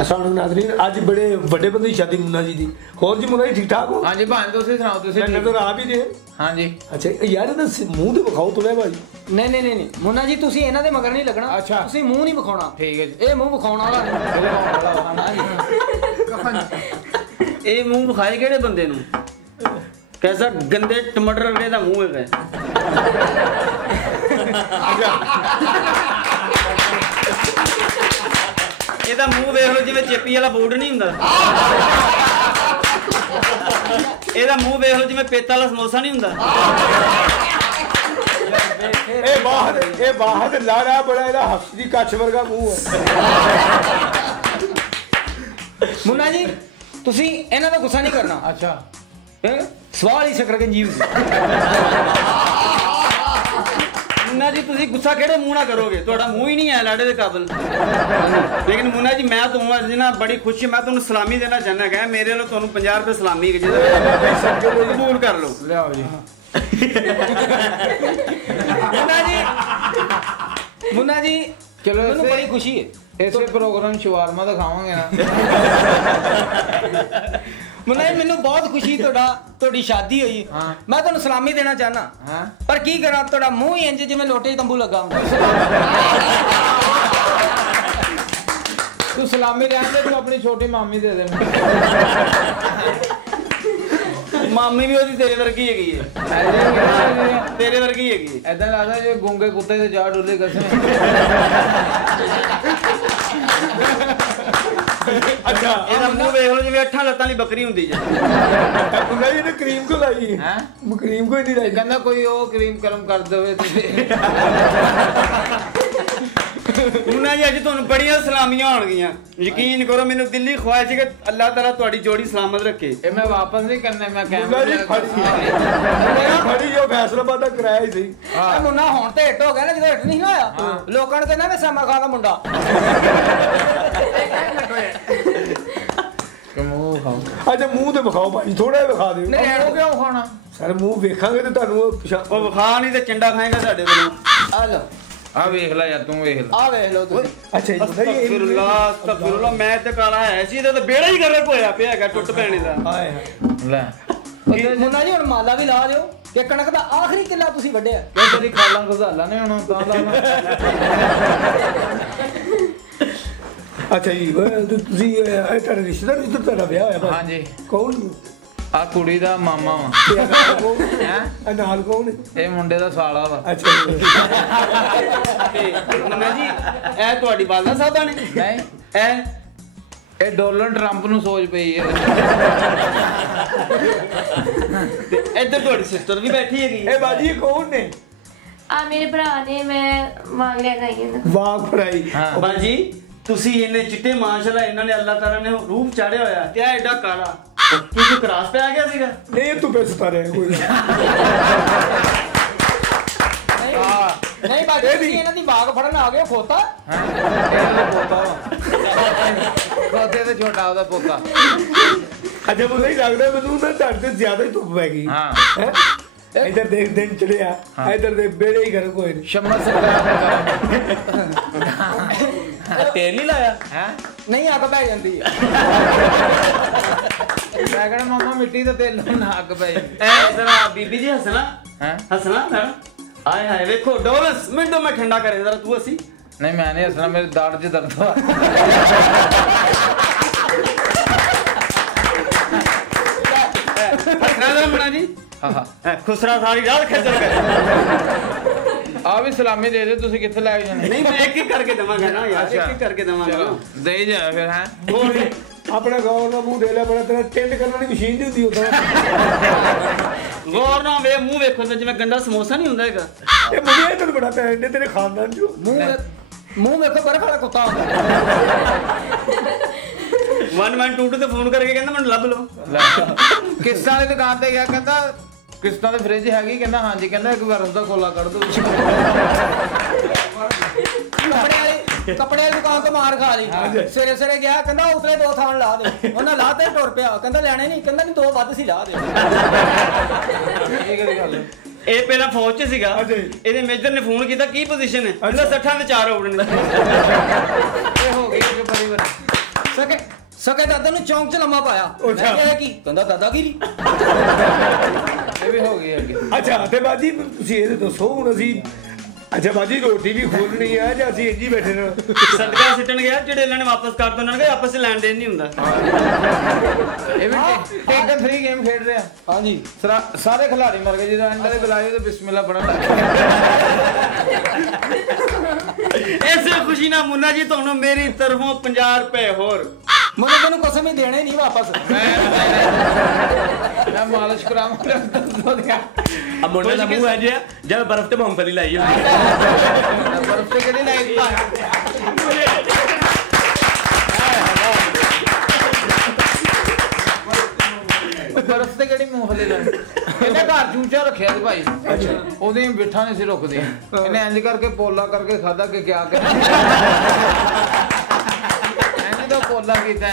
अस्सलाम नाज़रीन, आज बड़े बड़े बंदे की शादी मुन्ना जी दी। होर जी मुन्ना जी ठीक ठाक हो? हाँ जी भाई तुसी सुनाओ तुसी ठीक नजर आ भी रहे? हाँ जी। अच्छा यार ਇਹਦਾ ਮੂੰਹ ਤੇ ਵਿਖਾਓ ਤੁਲੇ ਭਾਈ। ਨਹੀਂ ਮੁੰਨਾ ਜੀ ਤੁਸੀਂ ਇਹਨਾਂ ਦੇ ਮਗਰ ਨਹੀਂ ਲੱਗਣਾ। ਅੱਛਾ ਤੁਸੀਂ ਮੂੰਹ ਨਹੀਂ ਵਿਖਾਉਣਾ। ਠੀਕ ਹੈ ਜੀ। ਇਹ ਮੂੰਹ ਵਿਖਾਉਣ ਵਾਲਾ ਨਹੀਂ। ਇਹ ਮੂੰਹ ਵਿਖਾਏ ਕਿਹੜੇ ਬੰਦੇ ਨੂੰ? कैसा गंदे टमाटर वगैरह का मुंह है ਇਹਦਾ ਮੂੰਹ ਵੇਖ ਲਓ ਜਿਵੇਂ ਚੇਪੀ ਵਾਲਾ ਬੋਰਡ ਨਹੀਂ ਹੁੰਦਾ ਇਹਦਾ ਮੂੰਹ ਵੇਖ ਲਓ ਜਿਵੇਂ ਪੇਤਾ ਵਾਲਾ ਸਮੋਸਾ ਨਹੀਂ ਹੁੰਦਾ ਇਹ ਬਾਹਰ ਲਾੜਾ ਬੜਾ ਇਹਦਾ ਹਫਸੀ ਕੱਛ ਵਰਗਾ ਮੂੰਹ ਹੈ ਮੁੰਨਾ ਜੀ ਤੁਸੀਂ ਇਹਨਾਂ ਦਾ ਗੁੱਸਾ ਨਹੀਂ ਕਰਨਾ। अच्छा ਸਵਾਲ ਹੀ ਸ਼ਕਰਗੰਜੀ मुन्ना जी तुसी गुस्सा केड़े मुंह ना करोगे ਤੁਹਾਡਾ ਮੂੰਹ ਹੀ ਨਹੀਂ ਹੈ ਲਾੜੇ ਦੇ ਕਾਬਿਲ लेकिन मुन्ना जी मैं ਤੁਹਾਨੂੰ ਅੱਜ ਨਾ ਬੜੀ ਖੁਸ਼ੀ ਮੈਂ ਤੁਹਾਨੂੰ ਸਲਾਮੀ ਦੇਣਾ ਚਾਹੁੰਦਾ ਕਿ ਮੇਰੇ ਵੱਲੋਂ ਤੁਹਾਨੂੰ 50 ਰੁਪਏ ਸਲਾਮੀ ਹੈ ਜਿਹਦੇ ਕਬੂਲ ਕਰ ਲਓ ਲਿਆਓ ਜੀ ਮੁੰਨਾ ਜੀ ਚਲੋ ਮੈਨੂੰ ਬੜੀ ਖੁਸ਼ੀ ਹੈ ਇਸੇ ਪ੍ਰੋਗਰਾਮ ਸ਼ਵਾਰਮਾ ਦਿਖਾਵਾਂਗੇ ਨਾ ਮੁੰਨਾ ਜੀ ਮੈਨੂੰ ਬਹੁਤ ਖੁਸ਼ੀ ਤੁਹਾਡੀ ਸ਼ਾਦੀ ਹੋਈ। ਮੈਂ ਤੁਹਾਨੂੰ ਸਲਾਮੀ ਦੇਣਾ ਚਾਹਨਾ ਪਰ ਕੀ ਕਰਾਂ ਤੁਹਾਡਾ ਮੂੰਹ ਹੀ ਇੰਜ ਜਿਵੇਂ ਲੋਟੇ ਤੰਬੂ ਲੱਗਾ ਹੁੰਦਾ। ਤੂੰ ਸਲਾਮੀ ਰਹਿਣ ਦੇ ਤੂੰ ਆਪਣੀ ਛੋਟੀ ਮਾਮੀ ਦੇ ਦੇ ਮਾਮੀ ਵੀ ਉਹਦੀ ਤੇਰੇ ਵਰਗੀ ਹੈਗੀ ਹੈ ਤੇਰੇ ਵਰਗੀ ਹੈਗੀ ਐਦਾਂ ਲੱਗਦਾ ਜੇ ਗੁੰਗੇ ਕੁੱਤੇ ਤੇ ਜਾ ਡੁੱਲੇ ਕਸਮ अच्छा ਇਹਦਾ ਮੂੰਹ ਵੇਖ ਲਓ ਜਿਵੇਂ 8 ਲੱਤਾਂ ਵਾਲੀ ਬੱਕਰੀ ਹੁੰਦੀ ਜੇ मुन्ना जी ने क्रीम क्यों लाई है? क्रीम कोई नहीं लाई। ਕਹਿੰਦਾ ਕੋਈ ਉਹ ਕਰੀਮ ਕਰਮ ਕਰ ਦੇਵੇ ਤੁਸੀਂ ਮੁੰਨਾ ਜੀ ਅੱਜ ਤੁਹਾਨੂੰ ਬੜੀਆਂ ਸਲਾਮੀਆਂ ਹੋਣਗੀਆਂ ਯਕੀਨ ਕਰੋ ਮੈਨੂੰ ਦਿੱਲੀ ਖੁਆਇਸ਼ ਹੈ ਕਿ ਅੱਲਾਹ ਤਾਲਾ ਤੁਹਾਡੀ ਜੋੜੀ ਸਲਾਮਤ ਰੱਖੇ। ਇਹ ਮੈਂ ਵਾਪਸ ਨਹੀਂ ਕਰਨਾ ਮੈਂ मुन्ना जी फड़ी जो फैसलाबाद दा कराया ही सही। ਇਹ ਮੁੰਨਾ ਹੁਣ ਤੇ ਹਿੱਟ ਹੋ ਗਿਆ ਨਾ ਜਦੋਂ ਹਿੱਟ ਨਹੀਂ ਹੋਇਆ ਲੋਕਾਂ ਨੇ ਕਹਿੰਦਾ ਮੈਂ ਸਾਮਾ ਖਾਨ ਦਾ ਮੁੰਡਾ। अच्छा मुंह ते विखाओ भाई थोड़ा विखा दिओ। ਨਹੀਂ ਉਹ ਕਿਉਂ ਖਾਣਾ सर मुंह वेखांगे ते ਤੁਹਾਨੂੰ ਉਹ ਵਿਖਾ ਨਹੀਂ ਤੇ ਚੰਡਾ ਖਾਏਗਾ ਸਾਡੇ ਕੋਲੋਂ। ਆ ਲੋ ਆ ਵੇਖ ਲੈ ਯਾਰ ਤੂੰ ਵੇਖ ਲੈ ਆ ਵੇਖ ਲਓ ਤੁਸੀਂ। अच्छा जी ਅਸਤਗਫਿਰullah ਮੈਂ ਤੇ ਕਾਲਾ ਹੈ ਸੀ ਇਹਦਾ ਤਾਂ ਬੇੜਾ ਹੀ ਗਰਕ ਹੋਇਆ ਪਿਆ ਹੈਗਾ ਟੁੱਟ ਪੈਣੇ ਦਾ। हाय ਲੈ ਮੁੰਨਾ ਜੀ ਹੁਣ ਮਾਲਾ ਵੀ ਲਾ ਦਿਓ ਕਿ ਕਣਕ ਦਾ ਆਖਰੀ ਕਿੱਲਾ ਤੁਸੀਂ ਵੱਢਿਆ। ਇਹ ਤੇਰੀ ਖਾਲਾਂ ਗੁਜ਼ਾਲਾ ਨੇ ਹੁਣ ਤਾਂ ਲਾਣਾ अच्छा जी ਤੁਸੀਂ ਇਹ ਤੁਹਾਡਾ ਰਿਸ਼ਤੇਦਾਰ ਜਿੱਦ ਤੁਹਾਡਾ ਵਿਆਹ ਹੋਇਆ ਭਾਈ? ਹਾਂ ਜੀ ਕੌਣ ਆ ਕੁੜੀ ਦਾ ਮਾਮਾ ਵਾ ਹੈ ਨਾਲ ਕੌਣ ਹੈ? ਇਹ ਮੁੰਡੇ ਦਾ ਸਾਲਾ ਵਾ अच्छा जी ਮੁੰਨਾ ਜੀ ਇਹ ਤੁਹਾਡੀ ਵਾਲਦਾ ਸਾਹਿਬਾਂ ਨੇ ਨਹੀਂ ਇਹ ਡੋਨਲਡ ਟਰੰਪ ਨੂੰ ਸੋਚ ਪਈ ਹੈ ਤੇ ਇੱਧਰ ਤੁਹਾਡੀ ਸਿਸਟਰ ਵੀ ਬੈਠੀ ਹੈਗੀ ਇਹ ਬਾਜੀ ਇਹ ਕੌਣ ਨੇ? ਆ ਮੇਰੇ ਭਰਾ ਨੇ ਮੈਂ ਮੰਗ ਲਿਆ ਗਾਈ ਇਹਨਾਂ ਵਾਹ ਫਰਾਈ ਬਾਜੀ ਤੁਸੀਂ ਇਹਨੇ ਚਿੱਟੇ ਮਾਸ਼ਾਅੱਲਾ ਇਹਨਾਂ ਨੇ ਅੱਲਾਹ ਤਾਲਾ ਨੇ ਰੂਪ ਚਾੜਿਆ ਹੋਇਆ ਤੇ ਆ ਐਡਾ ਕਾਲਾ ਕਿਉਂਕਿ ਕਰਾਸ ਪੈ ਗਿਆ ਸੀਗਾ। ਨਹੀਂ ਤੂੰ ਪੈਸੇ ਰਹੇ ਕੋਈ ਨਹੀਂ ਬਾਜੀ ਤੁਸੀਂ ਇਹਨਾਂ ਦੀ ਬਾਗ ਫੜਨ ਆ ਗਏ ਖੋਤਾ। ਖੋਤੇ ਤੇ ਛੋਟਾ ਉਹਦਾ ਪੋਤਾ। अच्छा मुझे नहीं लगता मैनू ना ਤੁਹਾਡੇ ਤੇ ਜ਼ਿਆਦਾ ਹੀ ਧੁੱਪ ਪੈ ਗਈ। ਹਾਂ इधर देख दिन चढ़िया इधर देख बेड़े ही घर कोई नहीं। ਸ਼ਮਾ ਸਰਕਾਰ ਤੇਲ ਨਹੀਂ ਲਾਇਆ ਹੈ ਨਹੀਂ ਅੱਗ ਪੈ ਜਾਂਦੀ ਹੈ। ਮੈਂ ਕਹਿੰਦਾ ਮਾਮਾ ਮਿੱਟੀ ਦਾ ਤੇਲ ਨਾ ਅੱਗ ਪਈ ਐ ਜ਼ਰਾ ਬੀਬੀ ਜੀ ਹੱਸਣਾ ਹੈ ਹੱਸਣਾ ਨਾ ਆਏ ਹਾਏ ਵੇਖੋ ਡੋਲਸ ਮਿੰਟੋ ਮੈਂ ਠੰਡਾ ਕਰੇ ਜ਼ਰਾ ਤੂੰ ਅਸੀਂ ਨਹੀਂ ਮੈਂ ਨਹੀਂ ਹੱਸਣਾ ਮੇਰੇ ਦਾੜ 'ਚ ਦਰਦ ਵਾ ਹੱਸਣਾ ਜ਼ਰਾ ਮੁੰਨਾ ਜੀ ਹਾਂ ਹਾਂ ਖੁਸਰਾ ਸਾਰੀ ਰਾਤ ਖੱਜਲ ਕਰੇ ਆ ਵੀ ਸਲਾਮੀ ਦੇ ਦੇ ਤੁਸੀਂ ਕਿੱਥੇ ਲੈ ਕੇ ਜਾਣੇ ਨਹੀਂ ਮੈਂ ਇੱਕ ਇੱਕ ਕਰਕੇ ਦਵਾਂਗਾ ਨਾ ਯਾਰ ਇੱਕ ਇੱਕ ਕਰਕੇ ਦਵਾਂਗਾ ਦੇ ਜਾ ਫਿਰ ਹੈ ਹੋਰ अपने गाँव का मुंह दे लिया बड़ा तेरा टेंट करने की मशीन नहीं होती होता ਗੌਰ ਨਾ ਵੇ ਮੂੰਹ ਵੇਖੋ ਤੇ ਜਿਵੇਂ ਗੰਡਾ ਸਮੋਸਾ ਨਹੀਂ ਹੁੰਦਾ ਹੈਗਾ ये मुझे तेरे बड़ा पैंट तेरे खानदान जो ਮੂੰਹ ਵੇਖੋ ਬਰਫ ਵਾਲਾ ਕੁੱਤਾ ਹੁੰਦਾ। 1122 ਤੇ ਫੋਨ ਕਰਕੇ ਕਹਿੰਦਾ ਮੈਨੂੰ ਲੱਭ ਲਓ ਕਿਸ਼ਤਾਂ ਵਾਲੀ ਦੁਕਾਨ ਤੇ ਗਿਆ ਕਹਿੰਦਾ ਕਿਸ਼ਤਾਂ ਦੇ ਫ੍ਰਿਜ ਹੈਗੀ ਕਹਿੰਦਾ ਹਾਂਜੀ ਕਹਿੰਦਾ ਇੱਕ ਵਾਰ ਉਸਦਾ ਕੋਲਾ ਕੱਢ ਦੋ ਕੱਪੜੇ ਵਾਲੀ ਦੁਕਾਨ ਤੋਂ ਮਾਰ ਖਾ ਲਈ ਸਵੇਰੇ ਸਵੇਰੇ ਗਿਆ ਕਹਿੰਦਾ ਉਤਲੇ 2 ਥਾਣ ਲਾ ਦੇ ਉਹਨਾਂ ਲਾ ਤੇ ਟੁਰ ਪਿਆ ਕਹਿੰਦਾ ਲੈਣੇ ਨਹੀਂ ਕਹਿੰਦਾ ਨਹੀਂ 2 ਵੱਧ ਸੀ ਲਾ ਦੇ। ਇਹ ਕਿਹੜੀ ਗੱਲ ਹੈ ਇਹ ਪਹਿਲਾਂ ਫੌਜ 'ਚ ਸੀਗਾ ਇਹਦੇ ਮੇਜਰ ਨੇ ਫੋਨ ਕੀਤਾ ਕੀ ਪੋਜੀਸ਼ਨ ਹੈ ਕਹਿੰਦਾ 60 ਦੇ 4 ਹੋਣਗੇ ਇਹ ਹੋ ਗਈ ਜੋ ਬੜੀ ਵਾਰ ਸਕੇ ਦਾਦਾ ਨੂੰ ਚੌਂਕ 'ਚ ਲੰਮਾ ਪਾਇਆ ਮੈਂ ਕਿਹਾ ਕੀ ਕਹਿੰਦਾ ਦਾਦਾਗਿਰੀ ਇਹ ਵੀ ਹੋ ਗਈ ਅੱਗੇ ਅੱਛਾ ਤੇ ਬਾਜੀ ਤੁਸੀਂ ਇਹ ਦੱਸੋ ਹੁਣ ਅਸੀਂ ਅੱਛਾ ਬਾਜੀ ਰੋਟੀ ਵੀ ਖੋਲਣੀ ਆ ਜਾਂ ਅਸੀਂ ਇੰਜ ਹੀ ਬੈਠੇ ਨੇ ਸਦਕਾ ਸਿੱਟਣ ਗਿਆ ਜਿਹੜੇ ਇਹਨਾਂ ਨੇ ਵਾਪਸ ਕਰ ਦੋ ਉਹਨਾਂ ਨੇ ਆਪਸ ਵਿੱਚ ਲੈਣ ਦੇਣ ਨਹੀਂ ਹੁੰਦਾ ਇਹ ਵੀ ਟੇਕਨ 3 ਗੇਮ ਖੇਡ ਰਿਹਾ ਹਾਂਜੀ ਸਾਰੇ ਖਿਲਾੜੀ ਮਰ ਗਏ ਜਦੋਂ ਐਂਡ ਦੇ ਬੁਲਾਏ ਤੇ ਬਿਸਮਿਲ੍ਲਾ ਪੜਨ ਲੱਗ ਇਸੇ ਖੁਸ਼ੀ ਨਾਲ ਮੁੰਨਾ ਜੀ ਤੁਹਾਨੂੰ ਮੇਰੀ ਤਰਫੋਂ 50 ਰੁਪਏ ਹੋਰ ਮੈਨੂੰ ਤੈਨੂੰ ਕਸਮ ਹੀ ਦੇਣੇ ਨਹੀਂ ਵਾਪਸ ਮੈਂ ਮਾਲਿਸ਼ ਕਰਾਵਾਂ अब मुंडे का मुंह है जी जब बर्फ ते मूंगफली लाई है बर्फ से केड़ी लाई बर्फ से केड़ी मूंगफली लाई ਇਹਨੇ ਘਰ ਚੂਚਾ ਰੱਖਿਆ ਸੀ ਭਾਈ ਉਹਦੇ ਬਿਠਾ ਨਹੀਂ ਸੀ ਰੁਕਦੇ ਇਹਨੇ ਇੰਜ ਕਰਕੇ ਪੋਲਾ ਕਰਕੇ ਖਾਦਾ ਕਿ ਕਿਆ ਕਰ ਪੋਲਾ ਕੀਤਾ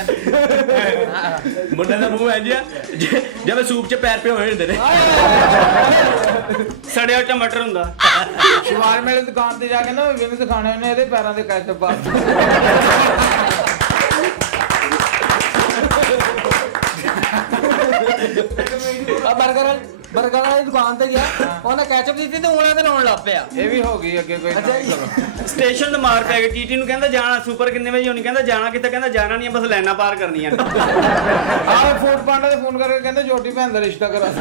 मुंडे का मुंह है जी जब सूप च पैर पे होए हुंदे ने ਸੜਿਆ ਟਮਾਟਰ ਹੁੰਦਾ ਸ਼ਿਵਾਰ ਮੇਲੇ ਦੁਕਾਨ ਤੇ ਜਾ ਕੇ ਨਾ ਵਿੰਗ ਦਿਖਾਣੇ ਉਹਨੇ ਇਹਦੇ ਪੈਰਾਂ ਦੇ ਕੈਚਅਪ ਪਾ ਬਰਗਰ ਵਾਲੀ ਦੁਕਾਨ ਤੇ ਗਿਆ ਉਹਨੇ ਕੈਚਅਪ ਦਿੱਤੀ ਤੇ ਉਂਗਲਾਂ ਤੇ ਲਾਉਣ ਲੱਗ ਪਿਆ ਇਹ ਵੀ ਹੋ ਗਈ ਅੱਗੇ ਕੋਈ ਸਟੇਸ਼ਨ ਤੇ ਮਾਰ ਪੈ ਗਈ ਟੀਟੀ ਨੂੰ ਕਹਿੰਦਾ ਜਾਣਾ ਸੁਪਰ ਕਿੰਨੇ ਵਜੇ ਹੋਣੀ ਕਹਿੰਦਾ ਜਾਣਾ ਕਿੱਥੇ ਕਹਿੰਦਾ ਜਾਣਾ ਨਹੀਂ ਬਸ ਲਾਈਨਾਂ ਪਾਰ ਕਰਨੀਆਂ ਨੇ ਆਹ ਫੂਡ ਪਾਂਡਾ ਤੇ ਫੋਨ ਕਰਕੇ ਕਹਿੰਦੇ ਛੋਟੀ ਭੈਣ ਦਾ ਰਿਸ਼ਤਾ ਕਰਾ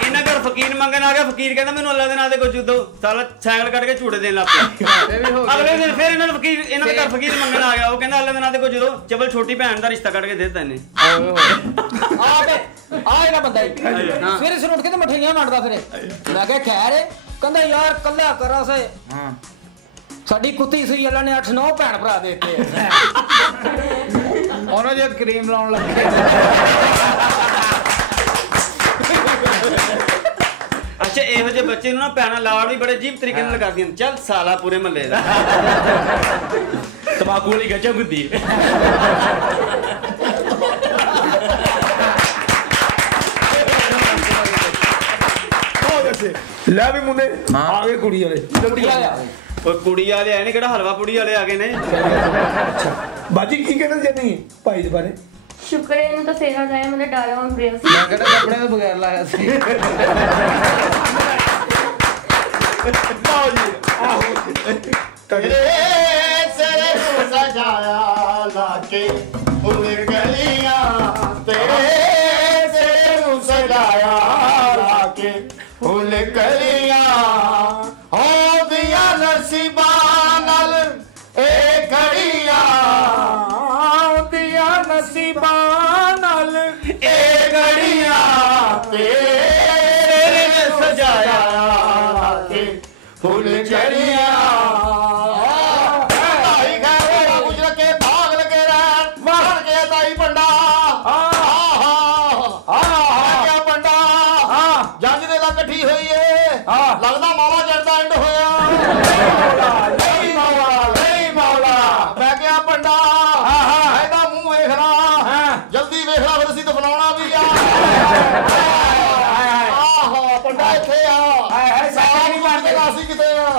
ਇਹਨਾਂ ਘਰ ਫਕੀਰ ਮੰਗਣ ਆ ਗਿਆ ਫਕੀਰ ਕਹਿੰਦਾ ਮੈਨੂੰ ਅੱਲਾ ਦੇ ਨਾਂ ਤੇ ਕੁਝ ਦੋ ਸਾਲਾ ਸਾਈਕਲ ਕੱਢ ਕੇ ਝੂੜੇ ਦੇਣ ਲੱਗ ਪਿਆ ਇਹ ਵੀ ਹੋ ਅਗਲੇ ਦਿਨ ਫਿਰ ਇਹਨਾਂ ਦੇ ਘਰ ਫਕੀਰ ਮੰਗਣ ਆ ਗਿਆ ਉਹ ਕਹਿੰਦਾ ਅੱਲਾ ਦੇ ਨਾਂ ਤੇ ਕੁਝ ਦੋ ਚਵਲ ਛੋਟੀ ਭੈਣ ਦਾ ਰਿਸ਼ਤਾ ਕੱਢ ਕੇ ਦੇ ਦਿੱਤਾ ਇਹਨੇ ਆ ਇਹਦਾ ਬੰਦਾ ਹੀ ਸਵੇਰੇ ਸਵੇਰੇ ਉੱਠ ਕੇ ਤੇ ਮਠਿਆਈਆਂ ਵੰਡਦਾ ਫਿਰੇ ਮੈਂ ਕਿਹਾ ਖੈਰ ਕਹਿੰਦਾ ਯਾਰ ਕੱਲਾ ਕਰਾ ਸੇ ਹਾਂ ਸਾਡੀ ਕੁੱਤੀ ਸੂਈ ਅੱਲਾ ਨੇ 8-9 ਭੈਣ ਭਰਾ ਦੇ ਦਿੱਤੇ ਉਹਨਾਂ ਜੇ ਕਰੀਮ ਲਾਉਣ ਲੱਗੇ ਅੱਛਾ ਇਹੋ ਜਿਹੇ ਬੱਚੇ ਨੂੰ ਨਾ ਭੈਣਾਂ ਲਾੜ ਵੀ ਬੜੇ ਅਜੀਬ ਤਰੀਕੇ ਨਾਲ ਕਰਦੀਆਂ ਚੱਲ ਸਾਲਾ ਪੂਰੇ ਮਹੱਲੇ ਦਾ तंबाकू वाली गजब गुद्दी ਲੈ ਵੀ ਮੁੰਡੇ ਆ ਗਏ ਕੁੜੀ ਵਾਲੇ ਉਹ ਕੁੜੀ ਵਾਲੇ ਆਏ ਨੇ ਕਿਹੜਾ ਹਲਵਾ ਪੁੜੀ ਵਾਲੇ ਆ ਗਏ ਨੇ ਅੱਛਾ ਬਾਜੀ ਕੀ ਕਹਿਣਾ ਚਾਹੁੰਦੀ ਭਾਈ ਦੇ ਬਾਰੇ शुक्र है इन्होंने तो सेना जाया मैंने डाला ऑन ब्रेव ਮੈਂ ਕਿਹੜਾ ਕੱਪੜੇ ਤੋਂ ਬਗੈਰ ਲਾਇਆ ਸੀ तेरे सिर को सजाया लाके फुल गलियां तेरे सिर को सजाया लाके फुल गलियां हो दिया नसीबा नाल ए घड़ियां हो दिया नसीबा नाल ए घड़ियां तेरे सजाया लाके फुल चढ़िया लगता मौला चढ़ता एंड होया नहीं मौला मैं क्या पंडा ਇਹਦਾ ਮੂੰਹ ਵੇਖ ਲਾ ਜਲਦੀ ਵੇਖ ਲਾ ਫਿਰ ਅਸੀਂ ਤਾਂ ਬਣਾਉਣਾ ਵੀ ਆ ਆਹਾ ਪੰਡਾ ਇੱਥੇ ਆ ਸਾਰਾ ਨਹੀਂ ਮਾਰਦੇ ਅਸੀਂ ਕਿਤੇ ਆ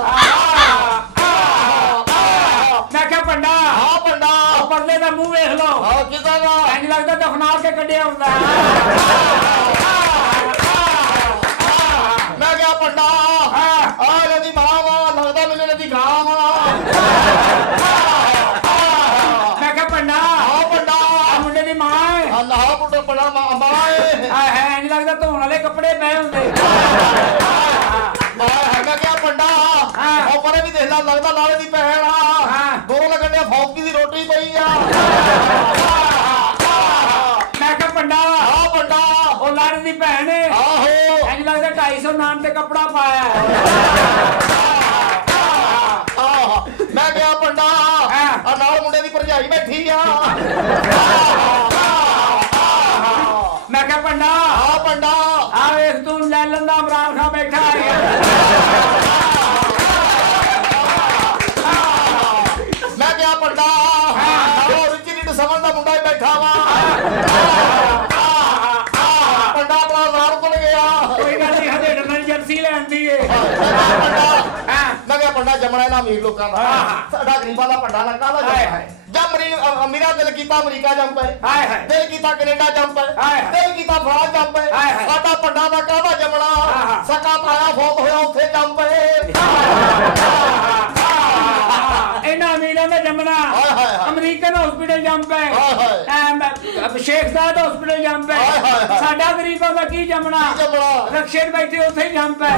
ਮੈਂ ਕਿਹਾ ਪੰਡਾ ਹਾਂ ਪੰਡਾ ਪਰਲੇ ਦਾ ਮੂੰਹ ਵੇਖ ਲਓ ਹਾਂ ਕਿਦਾਂ ਦਾ ਇੰਜ ਲੱਗਦਾ ਦਫਨਾ ਕੇ ਕੱਢਿਆ ਹੁੰਦਾ ਮੈਂ ਕਿਹਾ ਪੰਡਾ ਆ ਇਹਦੀ ਮਾਂ ਵਾ ਲੱਗਦਾ ਮੈਨੂੰ ਇਹਦੀ ਗਾਂ ਵਾ ਮੈਂ ਕਿਹਾ ਪੰਡਾ ਹਾਂ ਪੰਡਾ ਆ ਮੁੰਡੇ ਦੀ ਮਾਂ ਹੈ ਅੱਲਾਹ ਪੁੱਤ ਬੜਾ ਮਾਂ ਏ ਹੈ ਇੰਜ ਲੱਗਦਾ ਧੋਣ ਵਾਲੇ ਕੱਪੜੇ ਪਏ ਹੁੰਦੇ ਹੈਗਾ ਕਿਆ ਪੰਡਾ ਉਹ ਪਰੇ ਵੀ ਦੇਖ ਲਾ ਲੱਗਦਾ ਲਾਲੇ ਦੀ ਭੈਣ ਆ ਦੋਰੋਂ ਲੱਗਣ ਡਿਆ ਫੌਕੀ ਦੀ ਰੋਟੀ ਪਈ ਆ ਮੈਂ ਕਿਹਾ ਪੰਡਾ ਆ ਪੰਡਾ ਉਹ ਲਾੜੇ ਦੀ ਭੈਣ ਹੈ ਆਹੋ ਇੰਜ ਲੱਗਦਾ 250 ਨਾਮ ਤੇ ਕੱਪੜਾ ਪਾਇਆ ਮੈਂ ਕਿਹਾ ਪੰਡਾ ਆ ਨਾਲ ਮੁੰਡੇ ਦੀ ਭਰਜਾਈ ਬੈਠੀ ਆ ਮੈਂ ਕਿਹਾ ਪੰਡਾ ਆ ਪੰਡਾ ਆ ਵੇਖ ਤੂੰ ਲੈ ਲੈਂਦਾ ਇਮਰਾਨ ਖਾਨ ਬੈਠਾ ਆ ਮੈਂ ਕਿਹਾ ਪੰਡਾ ਉਹ ਰਿਚੀ ਸਮਝ ਦਾ ਮੁੰਡਾ ਹੀ ਬੈਠਾ ਵਾ ਪੰਡਾ ਆਪਣਾ ਰਾਰ ਕੋਲ ਗਿਆ ਕੋਈ ਗੱਲ ਨਹੀਂ ਹਦੇ ਡੰਨ ਜਰਸੀ ਲੈਂਦੀ ਏ ਮੈਂ ਕਿਹਾ ਪੰਡਾ ਜੰਮਣਾ ਇਹਨਾਂ ਅਮੀਰ ਲੋਕਾਂ ਦਾ ਸਾਡਾ ਗਰੀਬਾਂ ਦਾ ਭੰਡਾ ਨਾ ਕਾਹਦਾ ਜੰਮਣਾ ਜਦ ਅਮੀਰਾ ਦਿਲ ਕੀਤਾ ਅਮਰੀਕਾ ਜੰਮ ਪਏ ਦਿਲ ਕੀਤਾ ਕੈਨੇਡਾ ਜੰਮ ਪਏ ਦਿਲ ਕੀਤਾ ਫਰਾਂਸ ਜੰਮ ਪਏ ਸਾਡਾ ਭੰਡਾ ਦਾ ਕਾਹਦਾ ਜੰਮਣਾ ਸਕਾ ਤਾਇਆ ਫੌਤ ਹੋਇਆ ਉੱਥੇ ਜੰਮ ਪਏ ਇਹਨਾਂ ਅਮੀਰਾਂ ਦਾ ਜੰਮਣਾ ਅਮਰੀਕਨ ਹਸਪੀਟਲ ਜੰਮ ਪਏ ਸ਼ੇਖ ਜ਼ਾਦ ਹਸਪੀਟਲ ਜੰਮ ਪਏ ਸਾਡਾ ਗਰੀਬਾਂ ਦਾ ਕੀ ਜੰਮਣਾ ਰਕਸ਼ੇ ਬੈਠੇ ਉੱਥੇ ਹੀ ਜੰਮ ਪਏ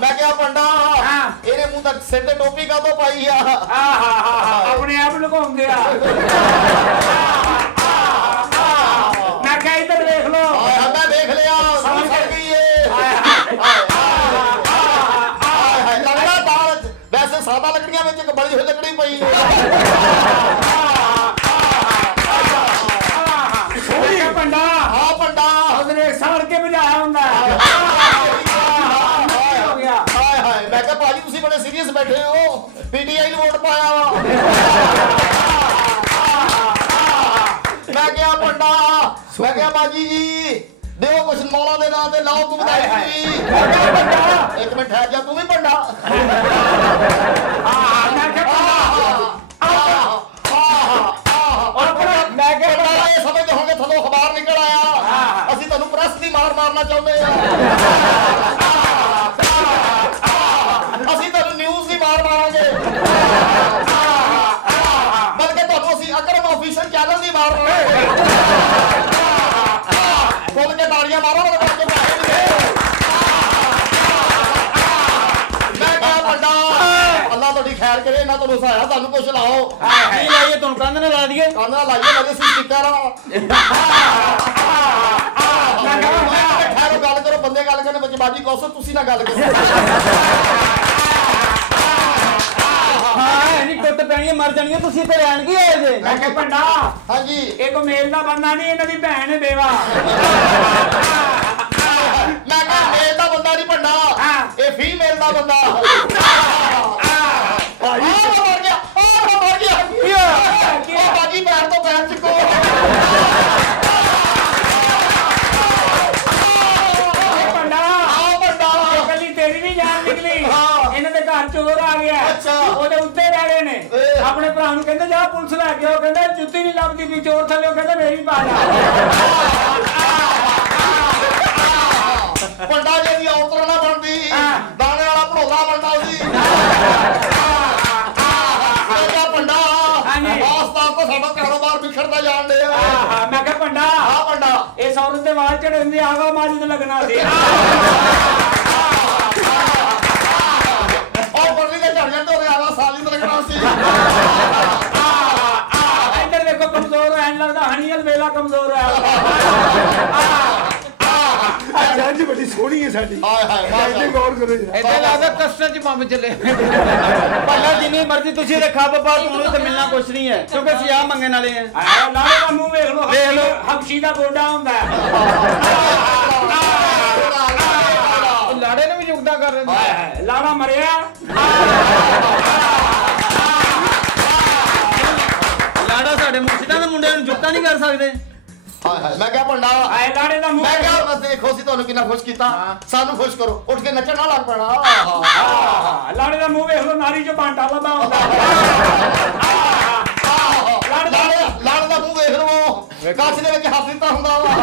ਮੈਂ ਕਿਹਾ ਪੰਡਾ ਇਹਨੇ ਮੂੰਹ ਤੱਕ ਸਿਰ ਤੇ ਟੋਪੀ ਕਾਹਤੋਂ ਪਾਈ ਆ ਆਪਣੇ ਆਪ ਲੁਕਾਉਂਦੇ ਆ ਮੈਂ ਕਿਹਾ ਇੱਧਰ ਵੇਖ ਲੋ ਮੈਂ ਦੇਖ ਲਿਆ ਸਮਝ ਸੜ ਗਈ ਏ ਲੱਗਦਾ ਦਾਲ ਵੈਸੇ ਸਾਦਾ ਲੱਕੜੀਆਂ ਵਿੱਚ ਇੱਕ ਬਲੀ ਹੋਈ ਲੱਕੜੀ ਪਈ ਪੰਡਾ ਹਾਂ ਪੰਡਾ ਉਹਨੇ ਸਾੜ ਕੇ ਭਜਾਇਆ ਹੁੰਦਾ ਮੈਂ ਕਿਹਾ ਭਾਜੀ ਤੁਸੀਂ ਬੜੇ ਸੀਰੀਅਸ ਬੈਠੇ ਹੋ ਪੀਟੀਆਈ ਨੂੰ ਵੋਟ ਪਾਇਆ ਵਾ ਮੈਂ ਕਿਹਾ ਪੰਡਾ ਮੈਂ ਕਿਹਾ ਬਾਜੀ ਜੀ ਦਿਓ ਕੁਛ ਮੌਲਾ ਦੇ ਨਾਂ ਤੇ ਲਾਓ ਤੂੰ ਵਧਾਈ ਇੱਕ ਮਿੰਟ ਠਹਿਰ ਜਾ ਤੂੰ ਵੀ ਪੰਡਾ ਮੈਂ ਕਿਹਾ ਪੰਡਾ ਇਹ ਸਮਝਦੇ ਹੋਗੇ ਥੱਲੋਂ ਅਖਬਾਰ ਨਿਕਲ ਆਇਆ ਅਸੀਂ ਤੁਹਾਨੂੰ ਪ੍ਰੈਸ ਦੀ ਮਾਰ ਮਾਰਨਾ ਚਾਹੁੰਦੇ ਆ ਅਸੀਂ ਤੁਹਾਨੂੰ ਨਿਊਜ਼ ਦੀ ਮਾਰ ਮਾਰਾਂਗੇ ਬਲਕਿ ਤੁਹਾਨੂੰ ਅਸੀਂ ਅਕਰਮ ਆਫੀਸ਼ੀਅਲ ਚੈਨਲ ਦੀ ਮਾਰ ਮਾਰਾਂਗੇ ਖੋਲ ਕੇ ਤਾੜੀਆਂ ਮਾਰੋ ਮੈਂ ਕਿਹਾ ਵੱਡਾ ਅੱਲਾ ਤੁਹਾਡੀ ਖੈਰ ਕਰੇ ਇਹਨਾਂ ਤੁਹਾਨੂੰ ਸਹਾਇਆ ਤੁਹਾਨੂੰ ਕੁਛ ਲਾਓ ਨਹੀਂ ਲਾਈਏ ਤੁਹਾਨੂੰ ਕੰਧ ਨਾਲ ਲਾ ਦਈਏ ਕੰਧ ਨਾਲ ਲਾਈਏ ਲੱਗੇ ਸੀ ਸਟਿੱਕਰ ਠਹਿਰੋ ਗੱਲ ਕਰੋ ਬੰਦੇ ਗੱਲ ਕਰਨ ਵਿੱਚ ਬਾਜੀ ਕੋਸੋ ਤੁਸੀਂ ਨਾ ਗੱਲ ਕਰੋ ਨਹੀਂ ਕੁੱਟ ਪੈਣੀ ਮਰ ਜਾਣੀ ਤੁਸੀਂ ਤੇ ਰਹਿਣ ਕੀ ਆਏ ਜੇ ਮੈਂ ਕਿਹਾ ਪੰਡਾ ਹਾਂਜੀ ਇਹ ਕੋ ਮੇਲ ਦਾ ਬੰਦਾ ਨਹੀਂ ਇਹਨਾਂ ਦੀ ਭੈਣ ਹੈ ਬੇਵਾ ਮੈਂ ਕਿਹਾ ਮੇਲ ਦਾ ਬੰਦਾ ਨਹੀਂ ਭੰਡਾ ਇਹ ਫੀਮੇਲ ਦਾ ਬੰਦਾ ਮਰ ਗਿਆ ਬਾਜੀ ਪੈਰ ਤੋਂ ਪੈਰ ਚੁੱਕੋ ਚੋਰ ਆ ਗਿਆ ਉਹਦੇ ਉੱਤੇ ਰਹਿ ਨੇ ਆਪਣੇ ਭਰਾ ਨੂੰ ਕਹਿੰਦੇ ਜਾ ਪੁਲਿਸ ਲੈ ਕੇ ਆਓ ਕਹਿੰਦਾ ਜੁੱਤੀ ਨਹੀਂ ਲੱਭਦੀ ਵੀ ਚੋਰ ਥੱਲੇ ਕਹਿੰਦਾ ਮੇਰੀ ਪਾ ਜਾ ਪੰਡਾ ਜੇ ਵੀ ਔਤਰਾ ਨਾ ਬਣਦੀ ਦਾਣੇ ਵਾਲਾ ਭੜੋਲਾ ਬਣਦਾ ਸੀ ਪੰਡਾ ਆਸਤਾ ਤੋਂ ਸਾਡਾ ਕਾਰੋਬਾਰ ਵਿਖਰਦਾ ਜਾਣ ਡਿਆ ਮੈਂ ਕਿਹਾ ਪੰਡਾ ਪੰਡਾ ਇਸ ਔਰਤ ਦੇ ਵਾਲ ਝੜੇ ਹੁੰਦੇ ਆਗਾ ਮਾਰੀ ਤੇ ਲੱਗਣਾ ਸੀ ਇੱਧਰ ਦੇਖੋ ਕਮਜ਼ੋਰ ਐਂ ਲੱਗਦਾ ਹਨੀਅਲ ਵੇਲਾ ਕਮਜ਼ੋਰ ਹੈ ਜੰਜ ਬੜੀ ਸੋਹਣੀ ਹੈ ਸਾਡੀ ਹਾਏ ਹਾਏ ਗੌਰ ਕਰੋ ਜੀ ਇੱਥੇ ਲੱਗਦਾ ਕਸਟਰ ਚ ਬੰਬ ਚੱਲੇ ਪਹਿਲਾਂ ਜਿੰਨੀ ਮਰਜ਼ੀ ਤੁਸੀਂ ਇਹਦੇ ਖੱਬ ਪਾ ਤੁਹਾਨੂੰ ਤੇ ਮਿਲਣਾ ਕੁਛ ਨਹੀਂ ਹੈ ਕਿਉਂਕਿ ਅਸੀਂ ਆ ਮੰਗਣ ਵਾਲੇ ਆ ਲਾੜੇ ਦਾ ਮੂੰਹ ਵੇਖ ਲਓ ਹਬਸ਼ੀ ਦਾ ਗੋਡਾ ਹੁੰਦਾ ਲਾੜੇ ਨੂੰ ਵੀ ਜੁਗਦਾ ਕਰ ਰਹੇ ਲਾੜਾ ਮਰਿਆ ਲਾੜਾ ਸਾਡੇ ਮੁਰਸ਼ਿਦਾਂ ਦੇ ਮੁੰਡਿਆਂ ਨੂੰ ਜੁਗਤਾ ਨਹੀਂ ਕਰ ਸਕਦੇ ਹਾਏ ਹਾਏ ਮੈਂ ਕਿਹਾ ਪੰਡਾ ਲਾੜੇ ਦਾ ਮੂੰਹ ਮੈਂ ਕਿਹਾ ਦੇਖੋ ਸੀ ਤੁਹਾਨੂੰ ਕਿੰਨਾ ਖੁਸ਼ ਕੀਤਾ ਸਾਨੂੰ ਖੁਸ਼ ਕਰੋ ਉੱਠ ਕੇ ਨੱਚਣ ਨਾ ਲੱਗ ਪੈਣਾ ਲਾੜੇ ਦਾ ਮੂੰਹ ਵੇਖ ਲਓ ਨਾਰੀ ਚੋਂ ਬਾਂਟਾ ਲੱਭਾ ਹੁੰਦਾ ਲਾੜੇ ਦਾ ਮੂੰਹ ਵੇਖ ਲਓ ਕੱਚ ਦੇ ਵਿੱਚ ਹੱਥ ਦਿੱਤਾ ਹੁੰਦਾ ਵਾ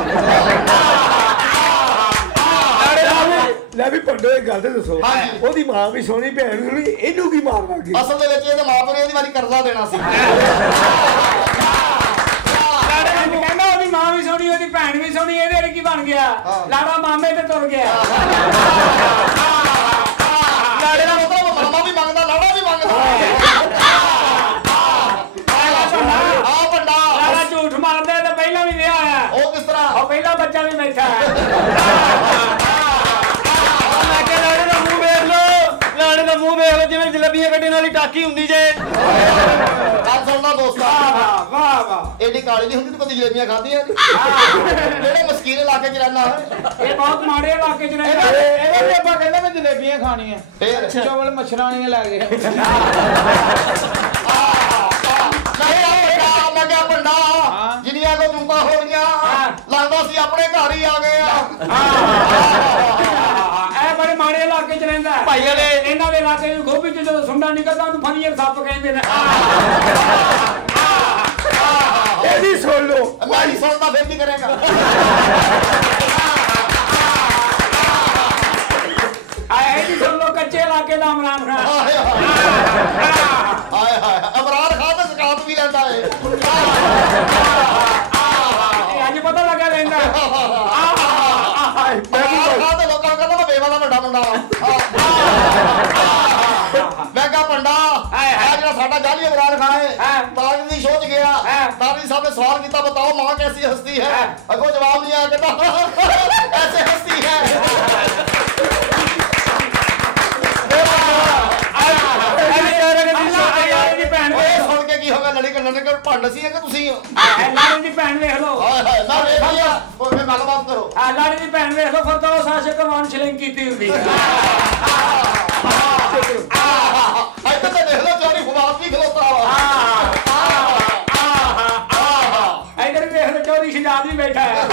ਲੈ ਵੀ ਪੰਡੋ ਇੱਕ ਗੱਲ ਤੇ ਦੱਸੋ ਉਹਦੀ ਮਾਂ ਵੀ ਸੋਹਣੀ ਭੈਣ ਵੀ ਸੋਹਣੀ ਇਹਨੂੰ ਕੀ ਮਾਰ ਲੱਗ ਗਈ ਅਸਲ ਦੇ ਵਿੱਚ ਇਹਦੇ ਮਾਂ ਪਿਓ ਨੇ ਇਹਦੀ ਵਾਰੀ ਕਰਜ਼ਾ ਦੇਣਾ ਸੀ ਕਹਿੰਦਾ ਉਹਦੀ ਮਾਂ ਵੀ ਸੋਹਣੀ ਉਹਦੀ ਭੈਣ ਵੀ ਸੋਹਣੀ ਇਹਦੇ ਲਈ ਕੀ ਬਣ ਗਿਆ ਲਾੜਾ ਮਾਮੇ ਤੇ ਤੁਰ ਗਿਆ ਲਾੜੇ ਦਾ ਮਤਲਬ ਮਾਮਾ ਵੀ ਮੰਗਦਾ ਲਾੜਾ ਵੀ ਮੰਗਦਾ ਪੰਡਾ ਲਾੜਾ ਝੂਠ ਮਾਰਦਾ ਤਾਂ ਪਹਿਲਾਂ ਵੀ ਵਿਆਹ ਆਇਆ ਉਹ ਕਿਸ ਤਰ੍ਹਾਂ ਉਹ ਪਹਿਲਾ ਬੱਚਾ ਵੀ ਬੈਠਾ ਹੈ ਲਾੜੇ ਦਾ ਮੂੰਹ ਵੇਖ ਲਓ ਜਿਵੇਂ ਜਲੇਬੀਆਂ ਕੱਢਣ ਵਾਲੀ ਟਾਕੀ ਹੁੰਦੀ ਜੇ ਗੱਲ ਸੁਣਦਾ ਦੋਸਤਾ ਵਾਹ ਵਾਹ ਐਡੀ ਕਾਲੀ ਨਹੀਂ ਹੁੰਦੀ ਤੂੰ ਕਦੀ ਜਲੇਬੀਆਂ ਖਾਧੀਆਂ ਜਿਹੜੇ ਮਸਕੀਨ ਇਲਾਕੇ 'ਚ ਰਹਿਣਾ ਇਹ ਬਹੁਤ ਮਾੜੇ ਇਲਾਕੇ 'ਚ ਰਹਿੰਦਾ ਇਹਦੇ ਵੀ ਆਪਾਂ ਕਹਿੰਦੇ ਮੈਂ ਜਲੇਬੀਆਂ ਖਾਣੀਆਂ ਫੇਰ ਚਵਲ ਮਛਰਾਣੀਆਂ ਲੈ ਗਏ ਮੈਂ ਕਿਹਾ ਪੰਡਾ ਜਿੰਨੀਆਂ ਕੋ ਜੂਤਾ ਹੋਣੀਆਂ ਲੱਗਦਾ ਸੀ ਆਪਣੇ ਘਰ ਹੀ ਆ ਗਏ ਆ ਇਹ ਬੜੇ ਮਾੜੇ ਇਲਾਕੇ 'ਚ ਰਹਿੰਦਾ ਭਾਈ ਵਾਲੇ ਇਹਨਾਂ ਦੇ ਇਲਾਕੇ ਵਿੱਚ ਗੋਭੀ ਚ ਜਦੋਂ ਸੁੰਡਾ ਨਿਕਲਦਾ ਉਹਨੂੰ ਫਨੀਅਰ ਸੱਪ ਕਹਿੰਦੇ ਨੇ ਇਹ ਵੀ ਸੁਣ ਲਓ ਮੈਂ ਨਹੀਂ ਸੁਣਦਾ ਫਿਰ ਕੀ ਕਰੇਗਾ ਆਏ ਜੀ ਸੁਣ ਲਓ ਕੱਚੇ ਇਲਾਕੇ ਦਾ ਇਮਰਾਨ ਖਾਨ ਹਾਏ ਹਾਏ ਇਮਰਾਨ ਖਾਨ ਤਾਂ ਜ਼ਕਾਤ ਵੀ ਲੈਂਦਾ ਏ ਅੱਜ ਪਤਾ ਲੱਗਾ ਲੈਂਦਾ ਇਮਰਾਨ ਖਾਨ ਦੇ ਲੋਕਾਂ ਨੂੰ ਕਹਿੰਦਾ ਮੈਂ ਬੇਵਾ ਦਾ ਵੱਡਾ ਮੁੰਡਾ ਮੈਂ ਕਿਹਾ ਪੰਡਾ ਆ ਜਿਹੜਾ ਸਾਡਾ ਜਾਲੀ ਇਮਰਾਨ ਖਾਨ ਹੈ ਤਾਜ ਦੀ ਸ਼ੋਅ 'ਚ ਗਿਆ ਤਾਜ ਸਾਹਿਬ ਨੇ ਸਵਾਲ ਕੀਤਾ ਬਤਾਓ ਮਾਂ ਕੈਸੀ ਹਸਤੀ ਹੈ ਅੱਗੋਂ ਜਵਾਬ ਨਹੀਂ ਆਇਆ ਕਹਿੰਦਾ ਐਸੇ ਹਸਤੀ ਹੈ ਸੁਣ ਕੇ ਕੀ ਹੋਗਾ ਲੜੀ ਕਰਨ ਦੇ ਭੰਡ ਸੀ ਕਿ ਤੁਸੀਂ ਲਾੜੀ ਦੀ ਭੈਣ ਵੇਖ ਲਓ ਹਾਏ ਹਾਏ ਮੈਂ ਵੇਖ ਲਿਆ ਕੋਈ ਗੱਲਬਾਤ ਕਰੋ ਲਾੜੀ ਦੀ ਭੈਣ ਵੇਖ ਲਓ ਫਿਰ ਤਾਂ ਉਹ ਸਾਸ਼ਕ ਮਾਨ ਸ਼ਲਿੰਗ ਕੀਤੀ ਹੁੰਦੀ ਇੱਥੇ ਤਾਂ ਦੇਖ ਲਓ ਚੋਰੀ ਫਵਾਦ ਵੀ ਖਲੋਤਾ ਇਧਰ ਵੇਖ ਲਓ ਚੌਧਰੀ ਸ਼ਜਾਦ ਵੀ ਬੈਠਾ ਹੈ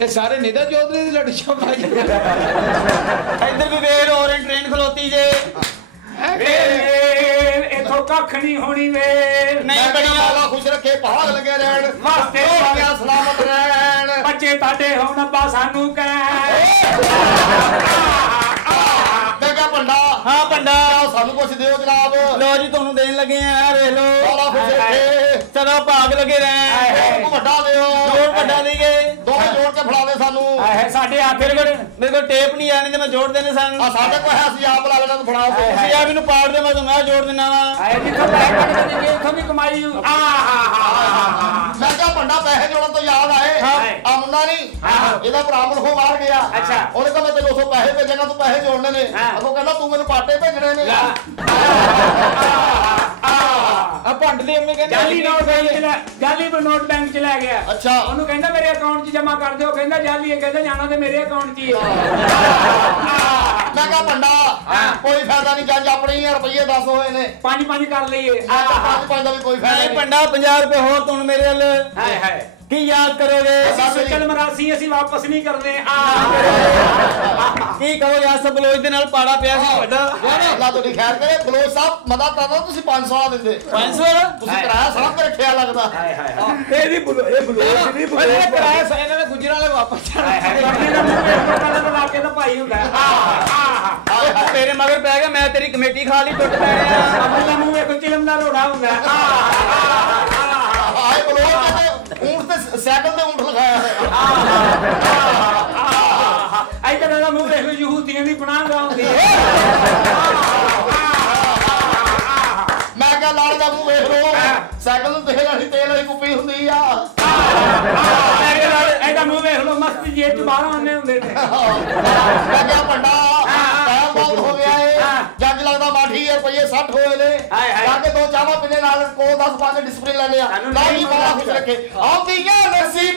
ਇਹ ਸਾਰੇ ਨਿਦਾ ਚੌਧਰੀ ਦੀ ਲੜੀ ਸ਼ਾਬਾਸ਼ ਇੱਧਰ ਵੀ ਵੇਲ ਔਰੇਂਜ ਟ੍ਰੇਨ ਖਲੋਤੀ ਜੇ ਇਥੋਂ ਕੱਖ ਨਹੀਂ ਹੋਣੀ ਵੇਲ ਨਹੀਂ ਬੜੀਆਂ ਅੱਲਾ ਖੁਸ਼ ਰੱਖੇ ਭਾਗ ਲੱਗੇ ਰਹਿਣ ਵਾਸਤੇ ਹੋ ਗਿਆ ਸਲਾਮਤ ਰਹਿਣ ਬੱਚੇ ਤੁਹਾਡੇ ਹੋਣ ਅੱਬਾ ਸਾਨੂੰ ਕਹਿ ਮੈਂ ਕਿਹਾ ਪੰਡਾ ਹਾਂ ਪੰਡਾ ਸਾਨੂੰ ਕੁਛ ਦਿਓ ਜਨਾਬ ਲੋ ਜੀ ਤੁਹਾਨੂੰ ਦੇਣ ਲੱਗੇ ਆ ਵੇਖ ਲੋ ਅੱਲਾ ਖੁਸ਼ ਰੱਖੇ ਚਲੋ ਭਾਗ ਲੱਗੇ ਰਹਿ ਇੱਕ ਵੱਡਾ ਦਿਓ ਜੋੜ ਵੱਡਾ ਦੇਗੇ ਦੋਵੇਂ ਜੋੜ ਕੇ ਫੜਾ ਦੇ ਸਾਨੂੰ ਆਹੇ ਸਾਡੇ ਹੱਥ ਮੇਰੇ ਕੋਲ ਟੇਪ ਨਹੀਂ ਆਣੀ ਤੇ ਮੈਂ ਜੋੜ ਦੇਣੇ ਸਨ ਆ ਸਾਡੇ ਕੋਲ ਹੈ ਅਸੀਂ ਆਪ ਲਾ ਲੈਣਾ ਤੂੰ ਫੜਾ ਦੇ ਤੁਸੀਂ ਆ ਮੈਨੂੰ ਪਾੜ ਦੇ ਮੈਂ ਤੁਹਾਨੂੰ ਆ ਜੋੜ ਦਿੰਨਾ ਵਾ ਆਏ ਜਿੱਥੋਂ ਪੈਸੇ ਕੱਢ ਕੇ ਦੇ ਉਥੋਂ ਵੀ ਕਮਾਈ ਮੈਂ ਕਿਹਾ ਪੰਡਾ ਪੈਸੇ ਜੋੜਨ ਤੋਂ ਯਾਦ ਆਏ ਆ ਮੁੰਡਾ ਨਹੀਂ ਇਹਦਾ ਭਰਾ ਮੁਲਕੋਂ ਬਾਹਰ ਗਿਆ ਅੱਛਾ ਉਹਨੇ ਕਹਾ ਮੈਂ ਤੈਨੂੰ 200 ਪੈਸੇ ਭੇਜਾਂਗਾ ਤੂੰ ਪੈਸੇ ਜੋੜਨੇ ਨੇ ਅੱਗੋਂ ਕਹਿੰਦਾ ਤੂੰ ਮੈਨੂੰ ਪਾਟੇ ਭੇਜਣੇ ਨੇ ਆ ਭੰਡ ਦੀ ਅੰਮੀ ਕਹਿੰਦੀ ਜਾਲੀ ਨੋਟ ਬੈਂਕ ਚ ਲੈ ਗਿਆ ਅੱਛਾ ਉਹਨੂੰ ਕਹਿੰਦਾ ਮੇਰੇ ਅਕਾਊਂਟ 'ਚ ਜਮਾ ਕਰ ਦਿਓ ਕਹਿੰਦਾ ਜਾਲੀ ਇਹ ਕਹਿੰਦਾ ਜਾਣਾ ਤੇ ਮੇਰੇ ਅਕਾਊਂਟ 'ਚ ਹੀ ਮੈਂ ਕਿਹਾ ਪੰਡਾ ਕੋਈ ਫਾਇਦਾ ਨਹੀਂ ਜੱਜ ਆਪਣੇ ਹੀ ਰੁਪਈਏ 10 ਹੋਏ ਨੇ 5 ਕਰ ਲਈਏ 5 ਦਾ ਵੀ ਕੋਈ ਫਾਇਦਾ ਨਹੀਂ ਨਹੀਂ ਪੰਡਾ 50 ਰੁਪਏ ਹੋਰ ਤੁਹਾਨੂੰ ਮੇਰੇ ਵੱਲ ਹਾਏ ਹਾਏ ਕੀ ਯਾਦ ਕਰੋਗੇ ਸੁਚਲ ਮਰਾਸੀ ਅਸੀਂ ਵਾਪਸ ਨਹੀਂ ਕਰਦੇ ਕੀ ਕਹੋ ਯਾਰ ਸਭ ਬਲੋਚ ਦੇ ਨਾਲ ਪਾੜਾ ਪਿਆ ਸੀ ਵੱਡਾ ਅੱਲਾ ਤੁਹਾਡੀ ਖੈਰ ਕਰੇ ਬਲੋਚ ਸਾਹਿਬ ਮਦਦ ਕਰਦਾ ਤੁਸੀਂ 500 ਵਾਲਾ ਦਿੰਦੇ 500 ਤੁਸੀਂ ਕਿਰਾਇਆ ਸਾਹਬ ਕੇ ਰੱਖਿਆ ਲੱਗਦਾ ਹਾਏ ਹਾਏ ਇਹ ਨਹੀਂ ਬੁਲੋ ਇਹ ਬੁਲੋ ਨਹੀਂ ਬੁਲੋ ਇਹ ਕਰਾਇਆ ਸਾ ਇਹਨਾਂ ਨੇ ਗੁਜਰਾਂ ਵਾਲੇ ਵਾਪਸ ਜਾਣਾ ਲਾ ਕੇ ਤਾਂ ਭਾਈ ਹੁੰਦਾ ਤੇਰੇ ਮਗਰ ਪੈ ਗਿਆ ਮੈਂ ਤੇਰੀ ਕਮੇਟੀ ਖਾ ਲਈ ਟੁੱਟ ਪੈਣੇ ਆ ਅਮਲਾ ਮੂੰਹ ਵੇਖੋ ਚਿਲਮ ਦਾ ਰੋੜਾ ਹੁੰਦਾ ਆਏ ਬਲੋਚ ਕਹਿੰਦੇ ਊਂਠ ਤੇ ਸਾਈਕਲ ਤੇ ਊਂਠ ਲਗਾਇਆ ਆਈ ਤਾਂ ਦਾ ਮੂੰਹ ਵੇਖੋ ਯਹੂਦੀਆਂ ਦੀ ਬਣਾਉਂਦਾ ਹੁੰਦੀ ਮੈਂ ਕਿਹਾ ਲਾਲ ਦਾ ਮੂੰਹ ਵੇਖ ਲੋ ਸਾਈਕਲ ਨੂੰ ਤੇਲ ਵਾਲੀ ਕੁੱਪੀ ਹੁੰਦੀ ਆ ਇਹਦਾ ਮੂੰਹ ਵੇਖ ਲੋ ਮਸਤ ਜੇਬ ਚ ਬਾਹਰ ਆਉਂਦੇ ਹੁੰਦੇ ਨੇ ਮੈਂ ਕਿਹਾ ਪੰਡਾ ਟਾਈਮ ਬਹੁਤ ਹੋ ਗਿਆ ਏ ਜੱਜ ਲੱਗਦਾ 8000 ਰੁਪਏ 60 ਹੋਏ ਨੇ ਜਾ ਕੇ 2 ਚਾਵਾ ਪੀਣੇ ਨਾਲ ਕੋ 10 5 ਡਿਸਪਲਿਨ ਲੈਣੇ ਆ ਨਾ ਹੀ ਬੜਾ ਖੁਸ਼ ਰੱਖੇ ਆਉਂਦੀਆਂ ਨਸੀਬ